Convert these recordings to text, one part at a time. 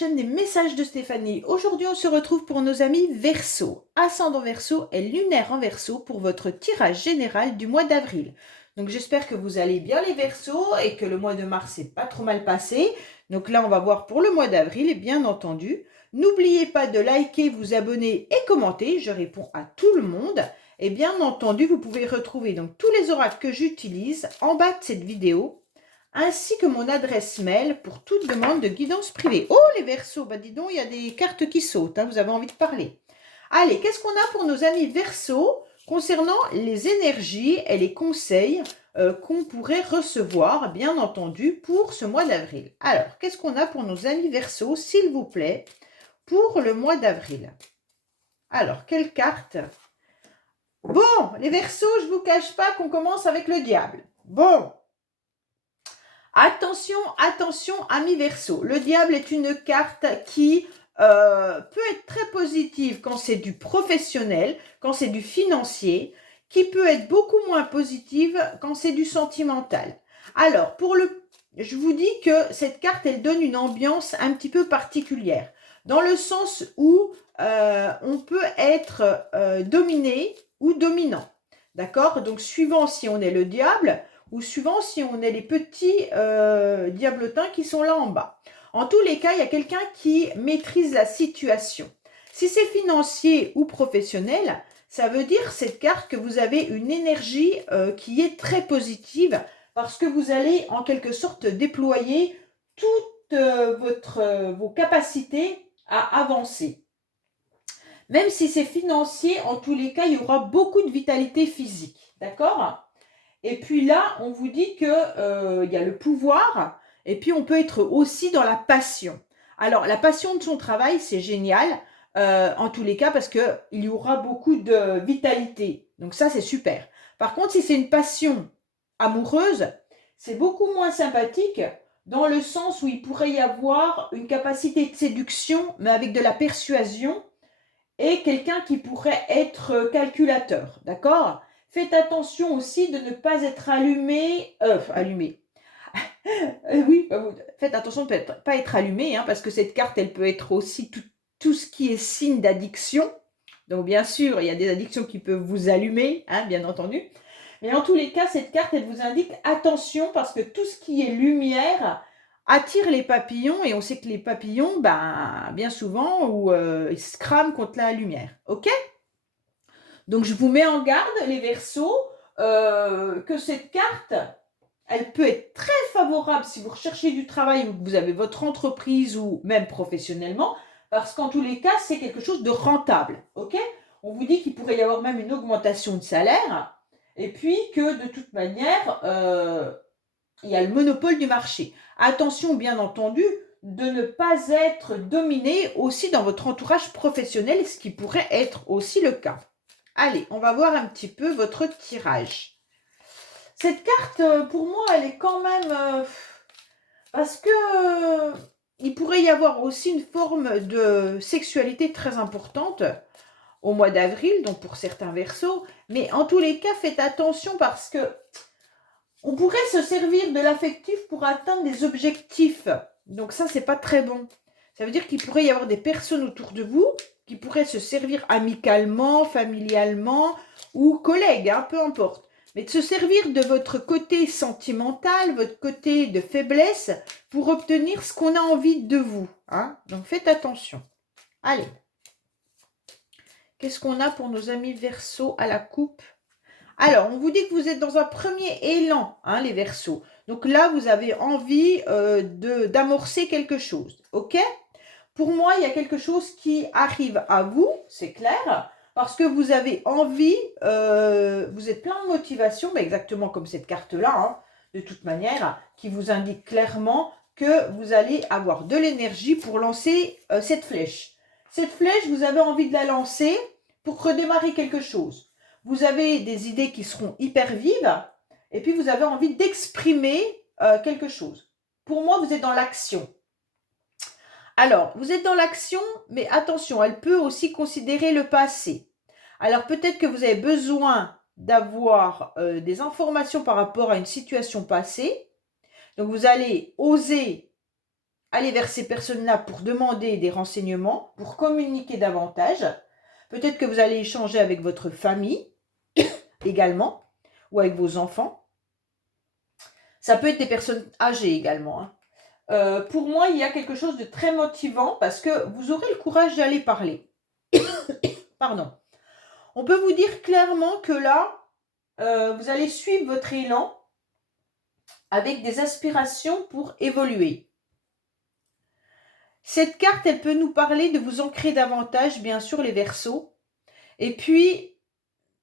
chaîne des messages de Stéphanie. Aujourd'hui, on se retrouve pour nos amis Verseau. Ascendant Verseau et lunaire en Verseau pour votre tirage général du mois d'avril. Donc j'espère que vous allez bien les Verseaux et que le mois de mars n'est pas trop mal passé. Donc là, on va voir pour le mois d'avril et bien entendu. N'oubliez pas de liker, vous abonner et commenter. Je réponds à tout le monde. Et bien entendu, vous pouvez retrouver donc tous les oracles que j'utilise en bas de cette vidéo, ainsi que mon adresse mail pour toute demande de guidance privée. Oh les Verseaux, bah dis donc, il y a des cartes qui sautent, hein, vous avez envie de parler. Allez, qu'est-ce qu'on a pour nos amis Verseaux concernant les énergies et les conseils qu'on pourrait recevoir, bien entendu, pour ce mois d'avril. Alors, qu'est-ce qu'on a pour nos amis Verseaux, s'il vous plaît, pour le mois d'avril? Alors, quelle carte? Bon, les Verseaux, je ne vous cache pas qu'on commence avec le diable. Bon, attention, attention, amis Verseau. Le diable est une carte qui peut être très positive quand c'est du professionnel, quand c'est du financier, qui peut être beaucoup moins positive quand c'est du sentimental. Alors, je vous dis que cette carte, elle donne une ambiance un petit peu particulière, dans le sens où on peut être dominé ou dominant. D'accord? Donc, suivant si on est le diable, ou suivant si on est les petits diablotins qui sont là en bas. En tous les cas, il y a quelqu'un qui maîtrise la situation. Si c'est financier ou professionnel, ça veut dire cette carte que vous avez une énergie qui est très positive parce que vous allez en quelque sorte déployer toutes vos capacités à avancer. Même si c'est financier, en tous les cas, il y aura beaucoup de vitalité physique. D'accord ? Et puis là, on vous dit qu'il y a le pouvoir, et puis on peut être aussi dans la passion. Alors, la passion de son travail, c'est génial, en tous les cas, parce qu'il y aura beaucoup de vitalité. Donc ça, c'est super. Par contre, si c'est une passion amoureuse, c'est beaucoup moins sympathique, dans le sens où il pourrait y avoir une capacité de séduction, mais avec de la persuasion, et quelqu'un qui pourrait être calculateur, d'accord ? Faites attention aussi de ne pas être allumé. Oui, faites attention de ne pas être allumé, hein, parce que cette carte, elle peut être aussi tout ce qui est signe d'addiction. Donc, bien sûr, il y a des addictions qui peuvent vous allumer, hein, bien entendu. Mais en tous les cas, cette carte, elle vous indique attention, parce que tout ce qui est lumière attire les papillons, et on sait que les papillons, ben, bien souvent, ils se crament contre la lumière. OK ? Donc, je vous mets en garde, les Verseaux, que cette carte, elle peut être très favorable si vous recherchez du travail ou que vous avez votre entreprise ou même professionnellement, parce qu'en tous les cas, c'est quelque chose de rentable. OK ? On vous dit qu'il pourrait y avoir même une augmentation de salaire, et puis que de toute manière, il y a le monopole du marché. Attention, bien entendu, de ne pas être dominé aussi dans votre entourage professionnel, ce qui pourrait être aussi le cas. Allez, on va voir un petit peu votre tirage. Cette carte, pour moi, elle est quand même... parce que il pourrait y avoir aussi une forme de sexualité très importante au mois d'avril, donc pour certains Verseaux. Mais en tous les cas, faites attention parce que on pourrait se servir de l'affectif pour atteindre des objectifs. Donc ça, c'est pas très bon. Ça veut dire qu'il pourrait y avoir des personnes autour de vous qui pourraient se servir amicalement, familialement ou collègues, hein, peu importe. Mais de se servir de votre côté sentimental, votre côté de faiblesse pour obtenir ce qu'on a envie de vous. Hein. Donc faites attention. Allez. Qu'est-ce qu'on a pour nos amis Verseaux à la coupe ? Alors, on vous dit que vous êtes dans un premier élan, hein, les Verseaux. Donc là, vous avez envie d'amorcer quelque chose, ok ? Pour moi, il y a quelque chose qui arrive à vous, c'est clair, parce que vous avez envie, vous êtes plein de motivation, mais exactement comme cette carte-là, hein, de toute manière, qui vous indique clairement que vous allez avoir de l'énergie pour lancer cette flèche. Cette flèche, vous avez envie de la lancer pour redémarrer quelque chose. Vous avez des idées qui seront hyper vives et puis vous avez envie d'exprimer quelque chose. Pour moi, vous êtes dans l'action. Alors, vous êtes dans l'action, mais attention, elle peut aussi considérer le passé. Alors, peut-être que vous avez besoin d'avoir des informations par rapport à une situation passée. Donc, vous allez oser aller vers ces personnes-là pour demander des renseignements, pour communiquer davantage. Peut-être que vous allez échanger avec votre famille également, ou avec vos enfants. Ça peut être des personnes âgées également, hein. Pour moi, il y a quelque chose de très motivant parce que vous aurez le courage d'aller parler. Pardon. On peut vous dire clairement que là, vous allez suivre votre élan avec des aspirations pour évoluer. Cette carte, elle peut nous parler de vous ancrer davantage, bien sûr, les Verseaux, et puis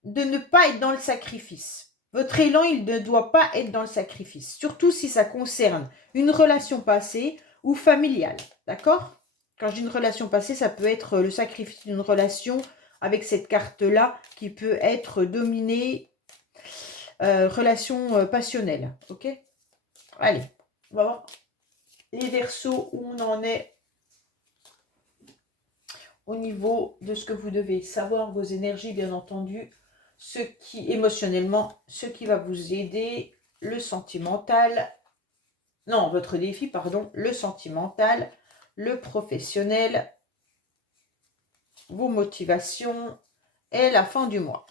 de ne pas être dans le sacrifice. Votre élan, il ne doit pas être dans le sacrifice, surtout si ça concerne une relation passée ou familiale, d'accord? Quand j'ai une relation passée, ça peut être le sacrifice d'une relation avec cette carte-là qui peut être dominée, relation passionnelle, ok? Allez, on va voir les Verseaux où on en est au niveau de ce que vous devez savoir, vos énergies, bien entendu, ce qui, émotionnellement, ce qui va vous aider, le sentimental, non, votre défi, pardon, le sentimental, le professionnel, vos motivations et la fin du mois.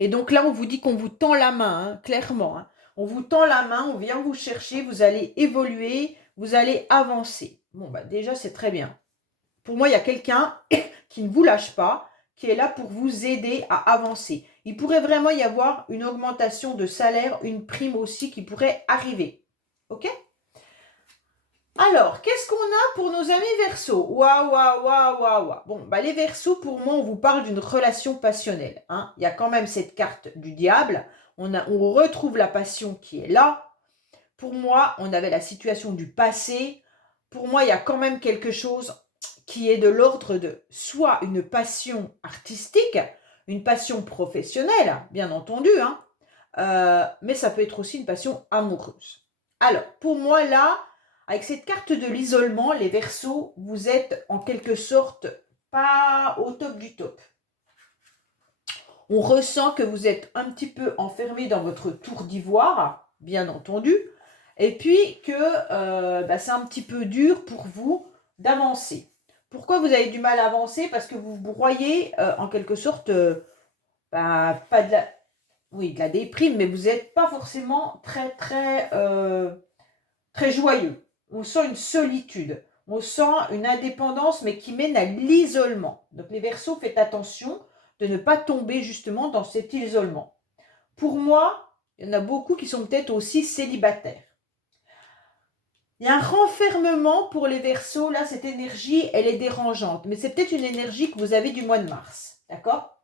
Et donc là, on vous dit qu'on vous tend la main, hein, clairement. Hein. On vous tend la main, on vient vous chercher, vous allez évoluer, vous allez avancer. Bon, bah déjà, c'est très bien. Pour moi, il y a quelqu'un qui ne vous lâche pas, qui est là pour vous aider à avancer. Il pourrait vraiment y avoir une augmentation de salaire, une prime aussi qui pourrait arriver. Ok? Alors, qu'est-ce qu'on a pour nos amis Verseaux? Waouh, waouh, waouh, waouh, waouh. Bon, bah les Verseaux, pour moi, on vous parle d'une relation passionnelle. Hein. Il y a quand même cette carte du diable. On retrouve la passion qui est là. Pour moi, on avait la situation du passé. Pour moi, il y a quand même quelque chose qui est de l'ordre de soit une passion artistique, une passion professionnelle, bien entendu, hein, mais ça peut être aussi une passion amoureuse. Alors, pour moi, là, avec cette carte de l'isolement, les Verseaux, vous êtes en quelque sorte pas au top du top. On ressent que vous êtes un petit peu enfermé dans votre tour d'ivoire, bien entendu, et puis que c'est un petit peu dur pour vous d'avancer. Pourquoi vous avez du mal à avancer? Parce que vous vous broyez en quelque sorte, pas de la, oui, de la déprime, mais vous n'êtes pas forcément très joyeux. On sent une solitude, on sent une indépendance, mais qui mène à l'isolement. Donc les Verseaux, faites attention de ne pas tomber justement dans cet isolement. Pour moi, il y en a beaucoup qui sont peut-être aussi célibataires. Il y a un renfermement pour les Verseaux. Là, cette énergie, elle est dérangeante. Mais c'est peut-être une énergie que vous avez du mois de mars. D'accord?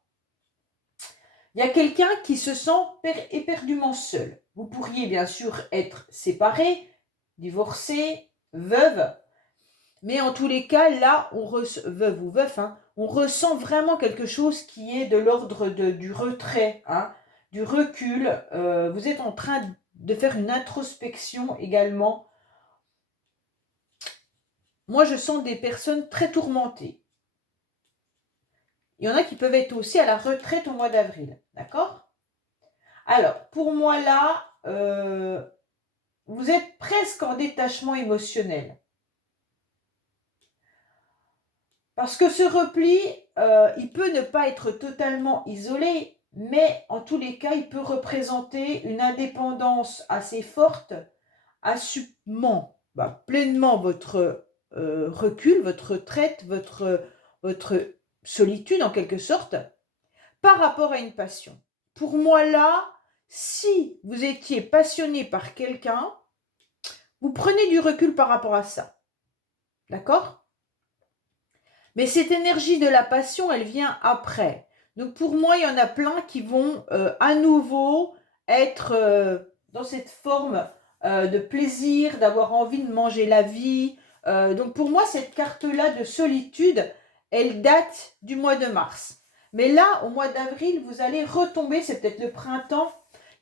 Il y a quelqu'un qui se sent éperdument seul. Vous pourriez bien sûr être séparé, divorcé, veuve. Mais en tous les cas, là, veuve ou veuf, hein, on ressent vraiment quelque chose qui est de l'ordre du retrait, hein, du recul. Vous êtes en train de faire une introspection également. Moi, je sens des personnes très tourmentées. Il y en a qui peuvent être aussi à la retraite au mois d'avril. D'accord? Alors, pour moi, là, vous êtes presque en détachement émotionnel. Parce que ce repli, il peut ne pas être totalement isolé, mais en tous les cas, il peut représenter une indépendance assez forte, assumant pleinement votre recul, votre retraite, votre solitude en quelque sorte, par rapport à une passion. Pour moi là, si vous étiez passionné par quelqu'un, vous prenez du recul par rapport à ça. D'accord? Mais cette énergie de la passion, elle vient après. Donc pour moi, il y en a plein qui vont à nouveau être dans cette forme de plaisir, d'avoir envie de manger la vie. Donc pour moi, cette carte-là de solitude, elle date du mois de mars. Mais là, au mois d'avril, vous allez retomber, c'est peut-être le printemps,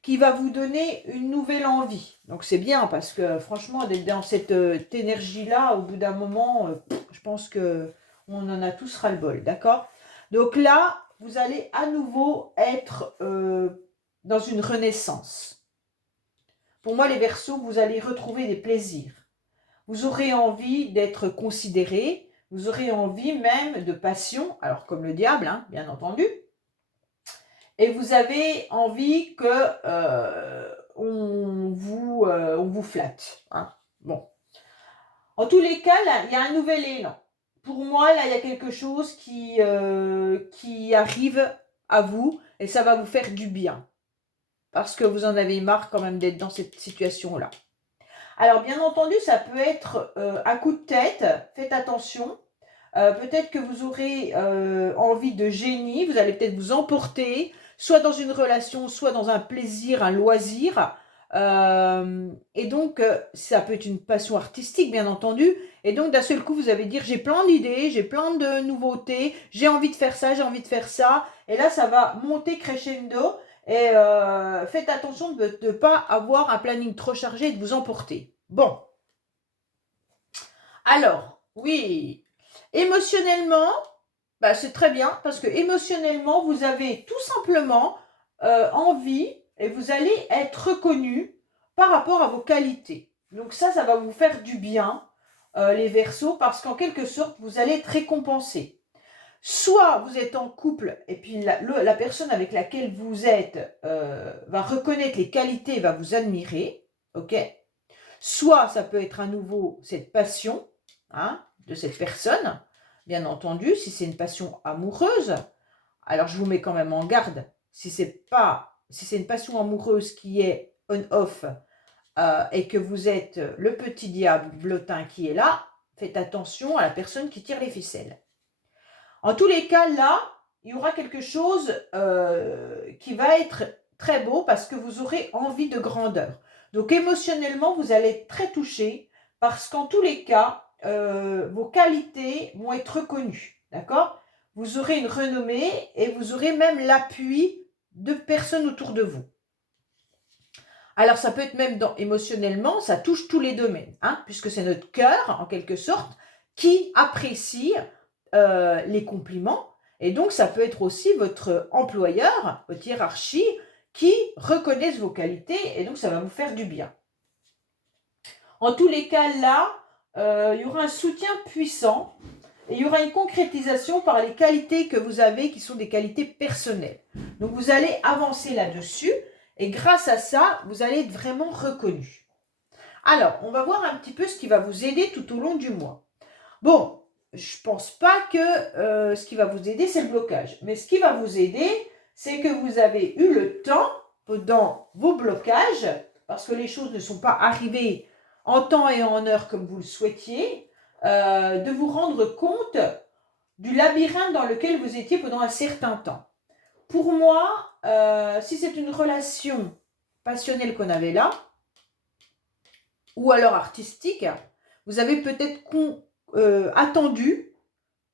qui va vous donner une nouvelle envie. Donc c'est bien parce que franchement, d'être dans cette énergie-là, au bout d'un moment, je pense que on en a tous ras-le-bol, d'accord? Donc là, vous allez à nouveau être dans une renaissance. Pour moi, les Verseaux, vous allez retrouver des plaisirs. vous aurez envie d'être considéré, vous aurez envie même de passion, alors comme le diable, hein, bien entendu, et vous avez envie que on vous flatte. Hein. Bon. En tous les cas, là, il y a un nouvel élan. Pour moi, là, il y a quelque chose qui arrive à vous et ça va vous faire du bien. Parce que vous en avez marre quand même d'être dans cette situation-là. Alors, bien entendu, ça peut être à coup de tête. Faites attention. Peut-être que vous aurez envie de génie. Vous allez peut-être vous emporter, soit dans une relation, soit dans un plaisir, un loisir. Et donc, ça peut être une passion artistique, bien entendu. Et donc, d'un seul coup, vous allez dire, j'ai plein d'idées, j'ai plein de nouveautés, j'ai envie de faire ça, j'ai envie de faire ça. Et là, ça va monter crescendo. Et faites attention de ne pas avoir un planning trop chargé et de vous emporter. Bon. Alors, oui. Émotionnellement, bah, c'est très bien parce que émotionnellement, vous avez tout simplement envie et vous allez être reconnu par rapport à vos qualités. Donc ça va vous faire du bien, les Verseaux, parce qu'en quelque sorte, vous allez être récompensé. Soit vous êtes en couple et puis la personne avec laquelle vous êtes va reconnaître les qualités, va vous admirer, ok? Soit ça peut être à nouveau cette passion hein, de cette personne, bien entendu, si c'est une passion amoureuse. Alors je vous mets quand même en garde, si c'est une passion amoureuse qui est on-off et que vous êtes le petit diable blotin qui est là, faites attention à la personne qui tire les ficelles. En tous les cas, là, il y aura quelque chose qui va être très beau parce que vous aurez envie de grandeur. Donc émotionnellement, vous allez être très touché parce qu'en tous les cas, vos qualités vont être reconnues. D'accord? Vous aurez une renommée et vous aurez même l'appui de personnes autour de vous. Alors ça peut être même émotionnellement, ça touche tous les domaines, hein, puisque c'est notre cœur, en quelque sorte, qui apprécie les compliments. Et donc, ça peut être aussi votre employeur, votre hiérarchie, qui reconnaissent vos qualités et donc ça va vous faire du bien. En tous les cas, là, il y aura un soutien puissant et il y aura une concrétisation par les qualités que vous avez qui sont des qualités personnelles. Donc, vous allez avancer là-dessus et grâce à ça, vous allez être vraiment reconnu. Alors, on va voir un petit peu ce qui va vous aider tout au long du mois. Bon, je ne pense pas que ce qui va vous aider, c'est le blocage. Mais ce qui va vous aider, c'est que vous avez eu le temps, dans vos blocages, parce que les choses ne sont pas arrivées en temps et en heure comme vous le souhaitiez, de vous rendre compte du labyrinthe dans lequel vous étiez pendant un certain temps. Pour moi, si c'est une relation passionnelle qu'on avait là, ou alors artistique, vous avez peut-être attendu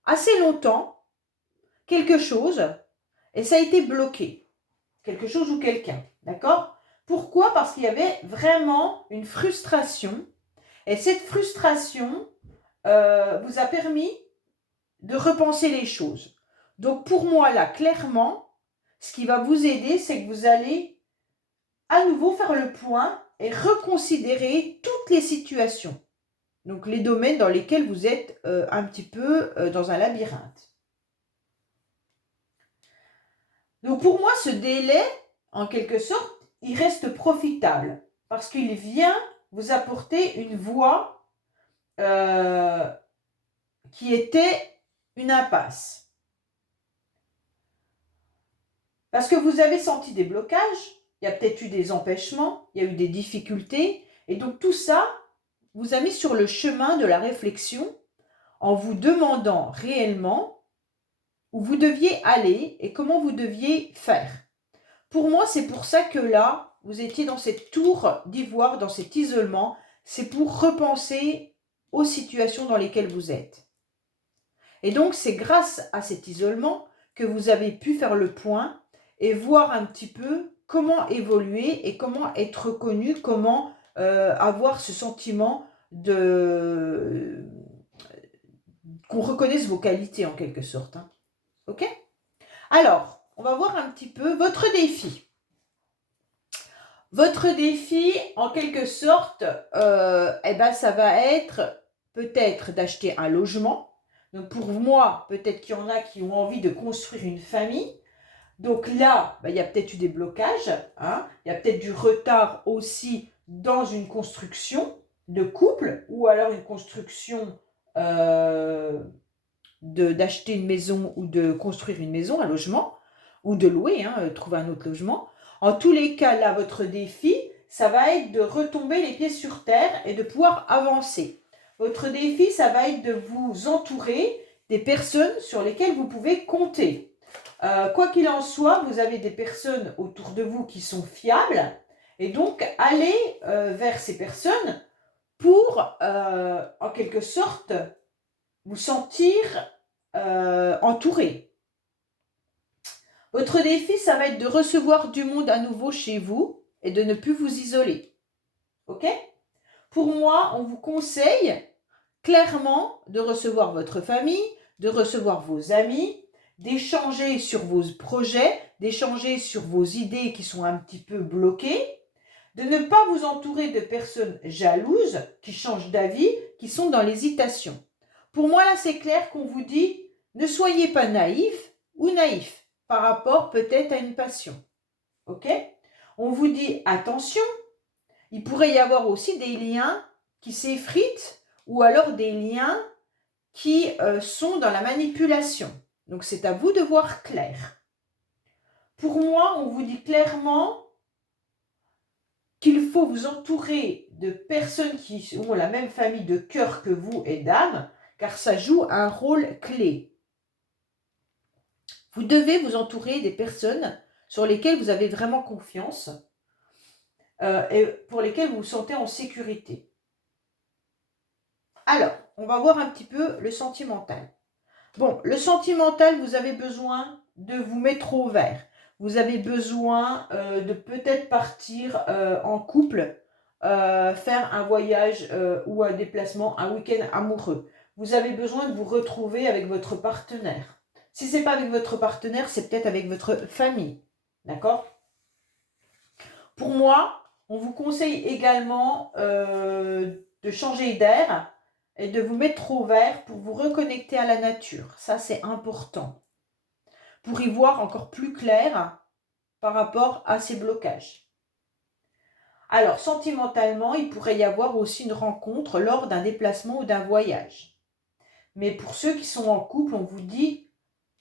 assez longtemps quelque chose et ça a été bloqué. Quelque chose ou quelqu'un. D'accord? Pourquoi? Parce qu'il y avait vraiment une frustration et cette frustration vous a permis de repenser les choses. Donc pour moi là, clairement, ce qui va vous aider, c'est que vous allez à nouveau faire le point et reconsidérer toutes les situations. Donc les domaines dans lesquels vous êtes un petit peu dans un labyrinthe. Donc pour moi, ce délai, en quelque sorte, il reste profitable parce qu'il vient vous apporter une voie qui était une impasse. Parce que vous avez senti des blocages, il y a peut-être eu des empêchements, il y a eu des difficultés, et donc tout ça vous a mis sur le chemin de la réflexion en vous demandant réellement où vous deviez aller et comment vous deviez faire. Pour moi, c'est pour ça que là, vous étiez dans cette tour d'ivoire, dans cet isolement, c'est pour repenser aux situations dans lesquelles vous êtes. Et donc, c'est grâce à cet isolement que vous avez pu faire le point et voir un petit peu comment évoluer et comment être reconnu, comment avoir ce sentiment qu'on reconnaisse vos qualités en quelque sorte. Hein. Ok? Alors, on va voir un petit peu votre défi. Votre défi, en quelque sorte, eh ben, ça va être peut-être d'acheter un logement. Donc pour moi, peut-être qu'il y en a qui ont envie de construire une famille. Donc là, ben, il y a peut-être eu des blocages, hein. Il y a peut-être du retard aussi dans une construction de couple ou alors une construction d'acheter une maison ou de construire une maison, un logement, ou de louer, hein, trouver un autre logement. En tous les cas, là, votre défi, ça va être de retomber les pieds sur terre et de pouvoir avancer. Votre défi, ça va être de vous entourer des personnes sur lesquelles vous pouvez compter. Quoi qu'il en soit, vous avez des personnes autour de vous qui sont fiables, et donc allez vers ces personnes pour, en quelque sorte, vous sentir entouré. Votre défi, ça va être de recevoir du monde à nouveau chez vous et de ne plus vous isoler. Ok? Pour moi, on vous conseille clairement de recevoir votre famille, de recevoir vos amis, d'échanger sur vos projets, d'échanger sur vos idées qui sont un petit peu bloquées, de ne pas vous entourer de personnes jalouses qui changent d'avis, qui sont dans l'hésitation. Pour moi, là, c'est clair qu'on vous dit, ne soyez pas naïf ou naïf par rapport peut-être à une passion. Ok? On vous dit, attention, il pourrait y avoir aussi des liens qui s'effritent ou alors des liens qui sont dans la manipulation. Donc, c'est à vous de voir clair. Pour moi, on vous dit clairement qu'il faut vous entourer de personnes qui ont la même famille de cœur que vous et d'âme, car ça joue un rôle clé. Vous devez vous entourer des personnes sur lesquelles vous avez vraiment confiance et pour lesquelles vous vous sentez en sécurité. Alors, on va voir un petit peu le sentimental. Bon, le sentimental, vous avez besoin de vous mettre au vert. Vous avez besoin de peut-être partir en couple, faire un voyage ou un déplacement, un week-end amoureux. Vous avez besoin de vous retrouver avec votre partenaire. Si ce n'est pas avec votre partenaire, c'est peut-être avec votre famille. D'accord? Pour moi, on vous conseille également de changer d'air et de vous mettre au vert pour vous reconnecter à la nature. Ça, c'est important. Pour y voir encore plus clair par rapport à ces blocages. Alors, sentimentalement, il pourrait y avoir aussi une rencontre lors d'un déplacement ou d'un voyage. Mais pour ceux qui sont en couple, on vous dit,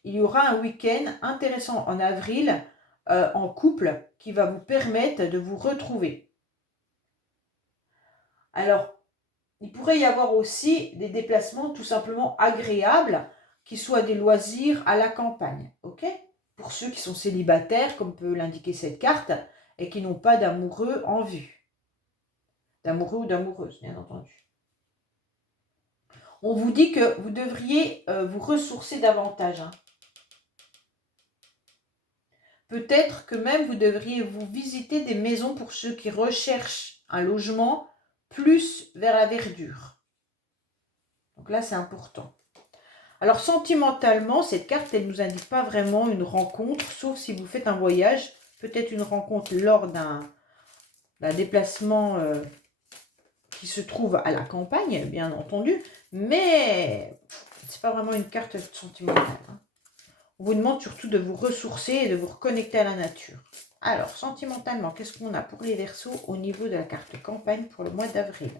il y aura un week-end intéressant en avril en couple qui va vous permettre de vous retrouver. Alors, il pourrait y avoir aussi des déplacements tout simplement agréables qui soient des loisirs à la campagne. Ok? Pour ceux qui sont célibataires, comme peut l'indiquer cette carte, et qui n'ont pas d'amoureux en vue. D'amoureux ou d'amoureuse, bien entendu. On vous dit que vous devriez vous ressourcer davantage. Hein. Peut-être que même vous devriez vous visiter des maisons pour ceux qui recherchent un logement plus vers la verdure. Donc là, c'est important. Alors, sentimentalement, cette carte, elle ne nous indique pas vraiment une rencontre, sauf si vous faites un voyage, peut-être une rencontre lors d'un déplacement qui se trouve à la campagne, bien entendu, mais ce n'est pas vraiment une carte sentimentale. Hein. On vous demande surtout de vous ressourcer et de vous reconnecter à la nature. Alors, sentimentalement, qu'est-ce qu'on a pour les Verseaux au niveau de la carte campagne pour le mois d'avril?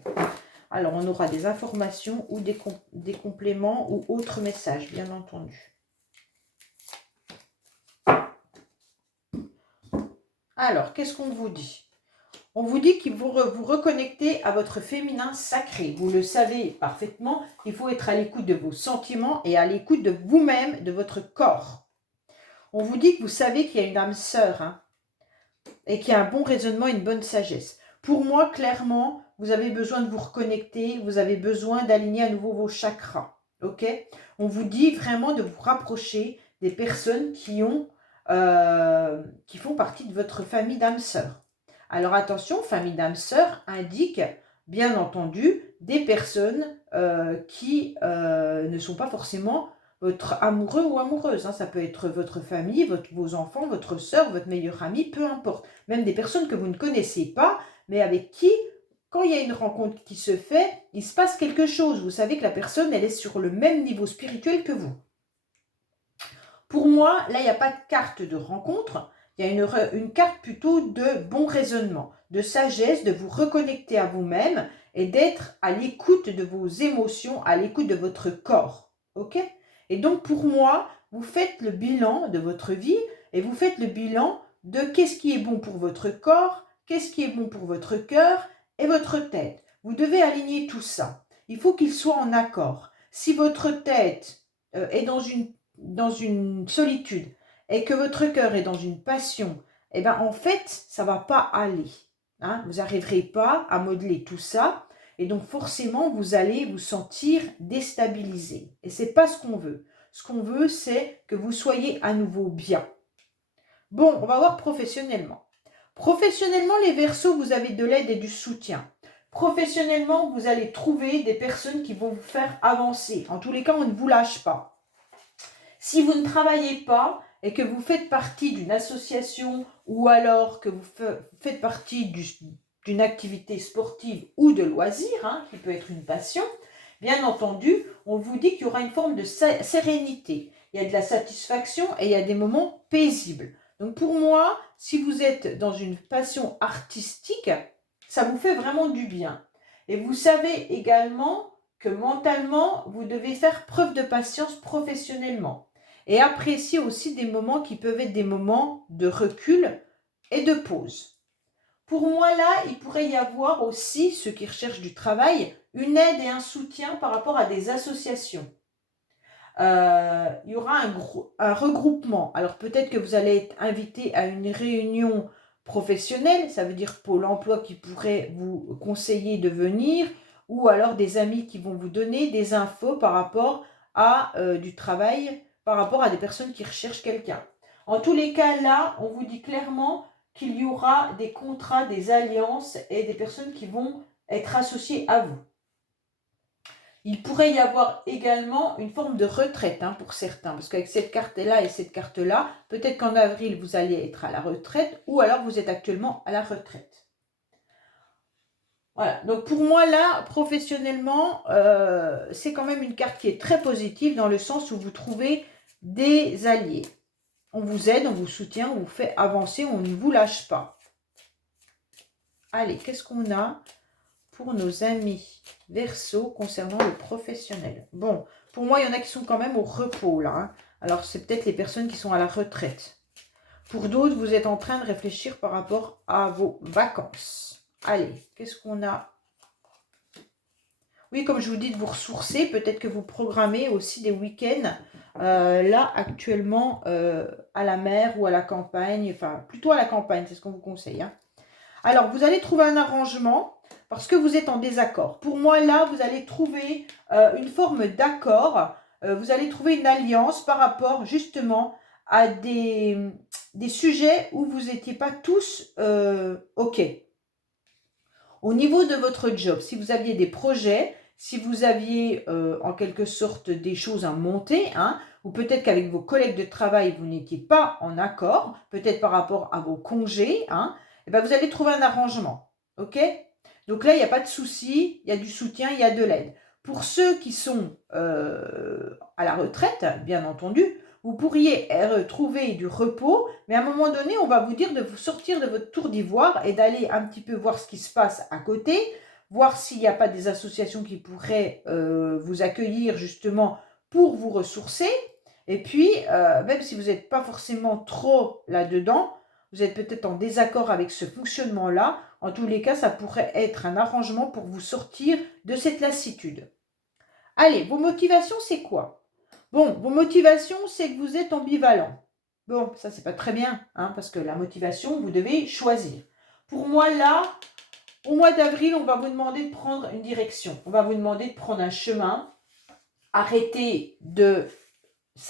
Alors, on aura des informations ou des compléments ou autres messages, bien entendu. Alors, qu'est-ce qu'on vous dit? On vous dit qu'il faut vous reconnecter à votre féminin sacré. Vous le savez parfaitement, il faut être à l'écoute de vos sentiments et à l'écoute de vous-même, de votre corps. On vous dit que vous savez qu'il y a une âme sœur hein, et qu'il y a un bon raisonnement et une bonne sagesse. Pour moi, clairement, vous avez besoin de vous reconnecter, vous avez besoin d'aligner à nouveau vos chakras. Ok? On vous dit vraiment de vous rapprocher des personnes qui font partie de votre famille d'âme sœur. Alors attention, famille d'âme sœur indique bien entendu des personnes qui ne sont pas forcément votre amoureux ou amoureuse, hein. Ça peut être votre famille, vos enfants, votre sœur, votre meilleur ami, peu importe. Même des personnes que vous ne connaissez pas, mais avec qui, quand il y a une rencontre qui se fait, il se passe quelque chose. Vous savez que la personne, elle est sur le même niveau spirituel que vous. Pour moi, là, il n'y a pas de carte de rencontre, il y a une carte plutôt de bon raisonnement, de sagesse, de vous reconnecter à vous-même et d'être à l'écoute de vos émotions, à l'écoute de votre corps. Ok? Et donc, pour moi, vous faites le bilan de votre vie et vous faites le bilan de qu'est-ce qui est bon pour votre corps, qu'est-ce qui est bon pour votre cœur et votre tête. Vous devez aligner tout ça. Il faut qu'il soit en accord. Si votre tête est dans une solitude et que votre cœur est dans une passion, eh bien en fait, ça ne va pas aller. Hein? Vous n'arriverez pas à modeler tout ça et donc forcément, vous allez vous sentir déstabilisé. Et ce n'est pas ce qu'on veut. Ce qu'on veut, c'est que vous soyez à nouveau bien. Bon, on va voir professionnellement. Professionnellement, les Verseaux, vous avez de l'aide et du soutien. Professionnellement, vous allez trouver des personnes qui vont vous faire avancer. En tous les cas, on ne vous lâche pas. Si vous ne travaillez pas et que vous faites partie d'une association ou alors que vous faites partie d'une activité sportive ou de loisir, hein, qui peut être une passion, bien entendu, on vous dit qu'il y aura une forme de sérénité. Il y a de la satisfaction et il y a des moments paisibles. Donc pour moi, si vous êtes dans une passion artistique, ça vous fait vraiment du bien. Et vous savez également que mentalement, vous devez faire preuve de patience professionnellement et apprécier aussi des moments qui peuvent être des moments de recul et de pause. Pour moi, là, il pourrait y avoir aussi, ceux qui recherchent du travail, une aide et un soutien par rapport à des associations. Il y aura un regroupement. Alors peut-être que vous allez être invité à une réunion professionnelle, ça veut dire Pôle emploi qui pourrait vous conseiller de venir, ou alors des amis qui vont vous donner des infos par rapport à du travail, par rapport à des personnes qui recherchent quelqu'un. En tous les cas, là, on vous dit clairement qu'il y aura des contrats, des alliances et des personnes qui vont être associées à vous. Il pourrait y avoir également une forme de retraite hein, pour certains, parce qu'avec cette carte-là et cette carte-là, peut-être qu'en avril, vous allez être à la retraite, ou alors vous êtes actuellement à la retraite. Voilà, donc pour moi là, professionnellement, c'est quand même une carte qui est très positive dans le sens où vous trouvez des alliés. On vous aide, on vous soutient, on vous fait avancer, on ne vous lâche pas. Allez, qu'est-ce qu'on a pour nos amis Verseau concernant le professionnel? Bon, pour moi, il y en a qui sont quand même au repos là. Hein. Alors, c'est peut-être les personnes qui sont à la retraite. Pour d'autres, vous êtes en train de réfléchir par rapport à vos vacances. Allez, qu'est-ce qu'on a? Oui, comme je vous dis, de vous ressourcer. Peut-être que vous programmez aussi des week-ends là, actuellement, à la mer ou à la campagne. Enfin, plutôt à la campagne, c'est ce qu'on vous conseille. Hein. Alors, vous allez trouver un arrangement parce que vous êtes en désaccord. Pour moi, là, vous allez trouver une forme d'accord. Vous allez trouver une alliance par rapport justement à des sujets où vous n'étiez pas tous OK. Au niveau de votre job, si vous aviez des projets, si vous aviez en quelque sorte des choses à monter, hein, ou peut-être qu'avec vos collègues de travail, vous n'étiez pas en accord, peut-être par rapport à vos congés, hein, et ben vous allez trouver un arrangement. OK? Donc là, il n'y a pas de souci, il y a du soutien, il y a de l'aide. Pour ceux qui sont à la retraite, bien entendu, vous pourriez trouver du repos, mais à un moment donné, on va vous dire de vous sortir de votre tour d'ivoire et d'aller un petit peu voir ce qui se passe à côté, voir s'il n'y a pas des associations qui pourraient vous accueillir justement pour vous ressourcer. Et puis, même si vous n'êtes pas forcément trop là-dedans, vous êtes peut-être en désaccord avec ce fonctionnement-là. En tous les cas, ça pourrait être un arrangement pour vous sortir de cette lassitude. Allez, vos motivations, c'est quoi? Bon, vos motivations, c'est que vous êtes ambivalent. Bon, ça, c'est pas très bien, hein, parce que la motivation, vous devez choisir. Pour moi, là, au mois d'avril, on va vous demander de prendre une direction. On va vous demander de prendre un chemin. Arrêtez de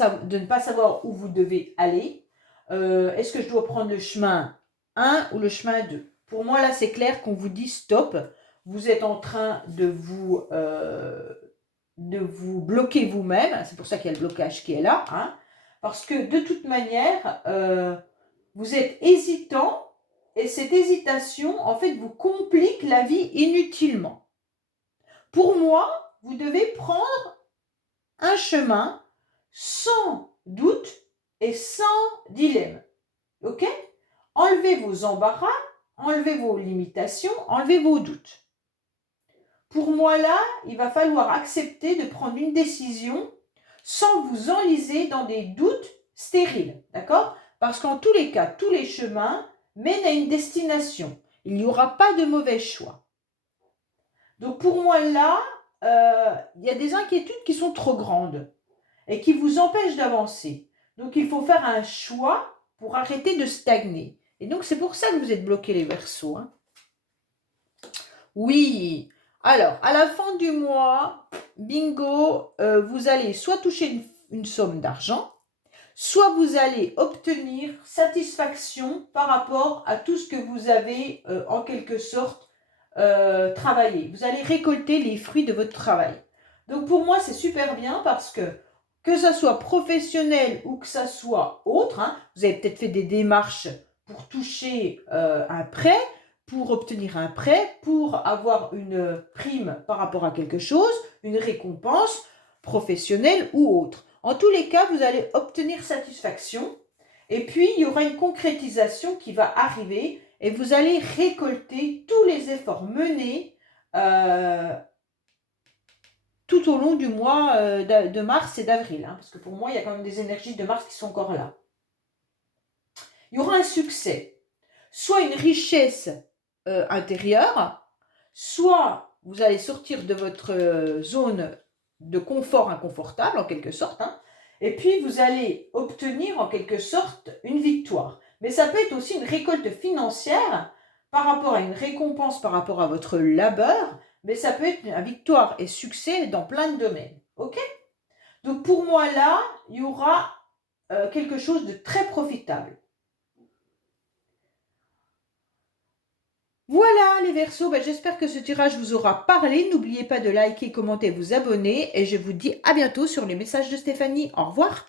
ne pas savoir où vous devez aller. Est-ce que je dois prendre le chemin 1 ou le chemin 2? Pour moi, là, c'est clair qu'on vous dit stop. Vous êtes en train de vous de vous bloquer vous-même. C'est pour ça qu'il y a le blocage qui est là. Hein, parce que de toute manière, vous êtes hésitant et cette hésitation, en fait, vous complique la vie inutilement. Pour moi, vous devez prendre un chemin sans doute et sans dilemme. Ok? Enlevez vos embarras, enlevez vos limitations, enlevez vos doutes. Pour moi, là, il va falloir accepter de prendre une décision sans vous enliser dans des doutes stériles. D'accord? Parce qu'en tous les cas, tous les chemins mènent à une destination. Il n'y aura pas de mauvais choix. Donc pour moi, là, il y a des inquiétudes qui sont trop grandes et qui vous empêchent d'avancer. Donc il faut faire un choix pour arrêter de stagner. Et donc c'est pour ça que vous êtes bloqués les Verseaux. Hein. Oui. Alors, à la fin du mois, bingo, vous allez soit toucher une somme d'argent, soit vous allez obtenir satisfaction par rapport à tout ce que vous avez en quelque sorte travaillé. Vous allez récolter les fruits de votre travail. Donc pour moi, c'est super bien parce que ça soit professionnel ou que ça soit autre, hein, vous avez peut-être fait des démarches pour toucher un prêt, pour obtenir un prêt, pour avoir une prime par rapport à quelque chose, une récompense professionnelle ou autre. En tous les cas, vous allez obtenir satisfaction et puis il y aura une concrétisation qui va arriver et vous allez récolter tous les efforts menés tout au long du mois de mars et d'avril. Hein, parce que pour moi, il y a quand même des énergies de mars qui sont encore là. Il y aura un succès, soit une richesse intérieure, soit vous allez sortir de votre zone de confort inconfortable, en quelque sorte, hein, et puis vous allez obtenir en quelque sorte une victoire. Mais ça peut être aussi une récolte financière par rapport à une récompense par rapport à votre labeur, mais ça peut être une victoire et succès dans plein de domaines. Ok? Donc pour moi là, il y aura quelque chose de très profitable. Voilà les Verseaux, j'espère que ce tirage vous aura parlé. N'oubliez pas de liker, commenter, vous abonner et je vous dis à bientôt sur les messages de Stéphanie. Au revoir.